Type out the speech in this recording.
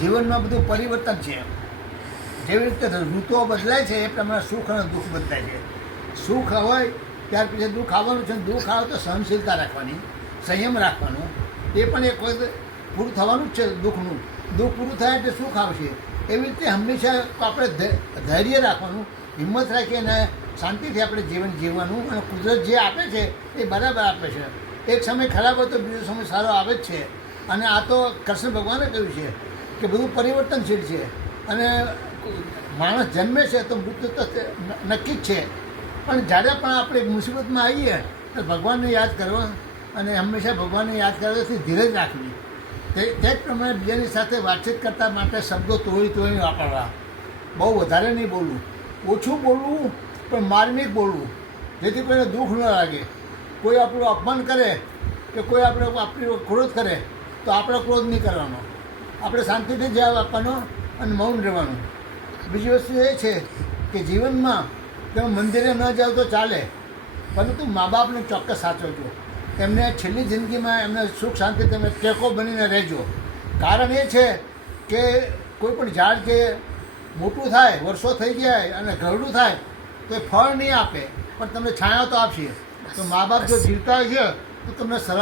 જીવનમાં બધું પરિવર્તન છે. જેવી રીતે ઋતુઓ બદલાય છે એ પ્રમાણે સુખ અને દુઃખ બદલાય છે. સુખ હોય ત્યાર પછી દુઃખ આવવાનું છે. દુઃખ આવે તો સહનશીલતા રાખવાની, સંયમ રાખવાનો. એ પણ એક વખત પૂરું થવાનું જ છે દુઃખનું. દુઃખ પૂરું થાય એટલે સુખ આવશે. એવી રીતે હંમેશા આપણે ધૈર્ય રાખવાનું, હિંમત રાખીને શાંતિથી આપણે જીવન જીવવાનું. અને કુદરત જે આપે છે એ બરાબર આપે છે. એક સમય ખરાબ હોય તો બીજો સમય સારો આવે જ છે. અને આ તો કૃષ્ણ ભગવાને કહ્યું છે કે બધું પરિવર્તનશીલ છે. અને માણસ જન્મે છે તો મૃત્યુ તો નક્કી જ છે. પણ જ્યારે પણ આપણે મુસીબતમાં આવીએ તો ભગવાનને યાદ કરવા અને હંમેશા ભગવાનને યાદ કરવાથી ધીરજ રાખવી. તે જ પ્રમાણે બીજાની સાથે વાતચીત કરતા માટે શબ્દો તોડી વાપરવા. બહુ વધારે નહીં બોલવું, ઓછું બોલવું, પણ મારીને જ બોલવું, જેથી કોઈને દુઃખ ન લાગે. કોઈ આપણું અપમાન કરે કે કોઈ આપણી ક્રોધ કરે તો આપણે ક્રોધ નહીં કરવાનો. આપણે શાંતિથી જવાબ આપવાનો અને મૌન રહેવાનું. બીજી વસ્તુ એ છે કે જીવનમાં તમે મંદિરે ન જાઓ તો ચાલે, પરંતુ મા બાપને ચોક્કસ સાચવજો. એમને છેલ્લી જિંદગીમાં એમને સુખ શાંતિ તમે ટેકો બનીને રહેજો. કારણ એ છે કે કોઈ પણ ઝાડ જે મોટું થાય, વર્ષો થઈ જાય અને ઘરડું થાય તો એ ફળ નહીં આપે, પણ તમને છાંયો તો આપશે. તો મા બાપ જો જીવતા હોય છે તો તમને સરળ